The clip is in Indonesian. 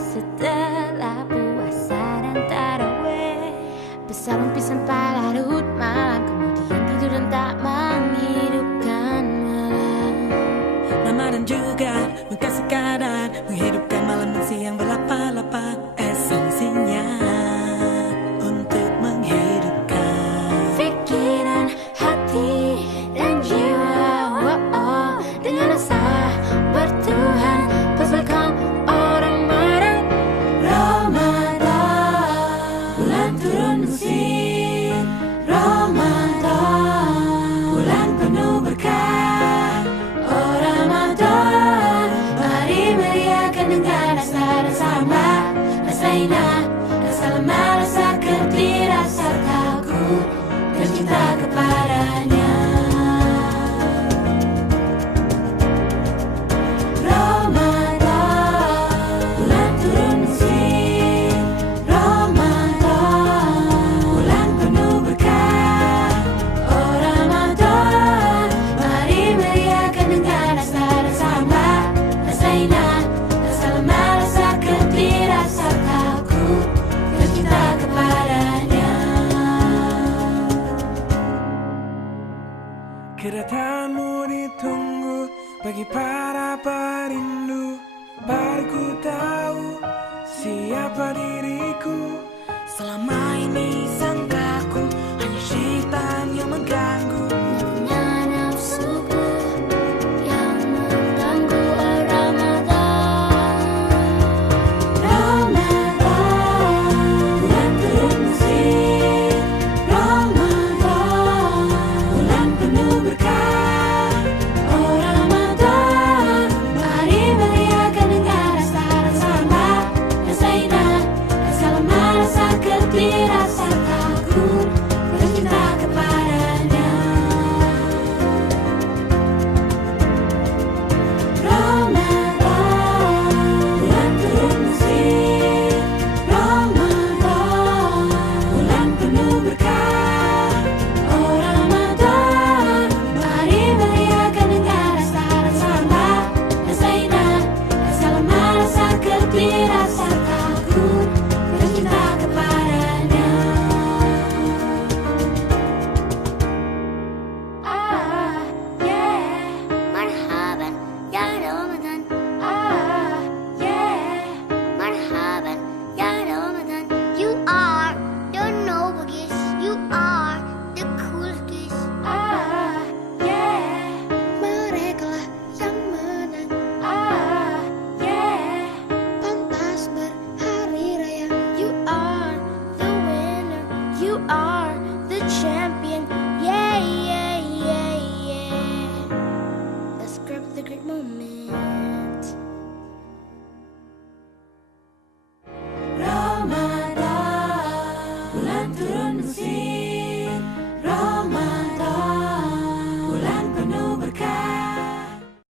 setelah puasa dan tarawih. Bersarung pisan pada larut malam, kemudian tidur dan tak menghidupkan malam. Ramadan juga bukan sekadar menghidupkan malam dan siang berlapar-lapar. Esensinya untuk menghidupkan pikiran, hati, dan jiwa, dengan asa bertuhan, pasalkan orang marah. Ramadan, bulan turun mesin. Ramadan, bulan penuh berkah. Oh Ramadan, mari meriahkan dengan rasa dan sama, rasa indah, rasa lemah, rasa gembira, rasa takut dan cinta kepadanya. Ramadan, bulan turun mesin. Ramadan, bulan penuh berkah. Oh Ramadan, mari meriahkan dengan rasa dan sama, rasa indah, rasa lemah, rasa gembira, rasa takut dan cinta kepadanya. kedatanganmu ditunggu bagi para perindu. Baru ku tahu siapa diriku selama ini.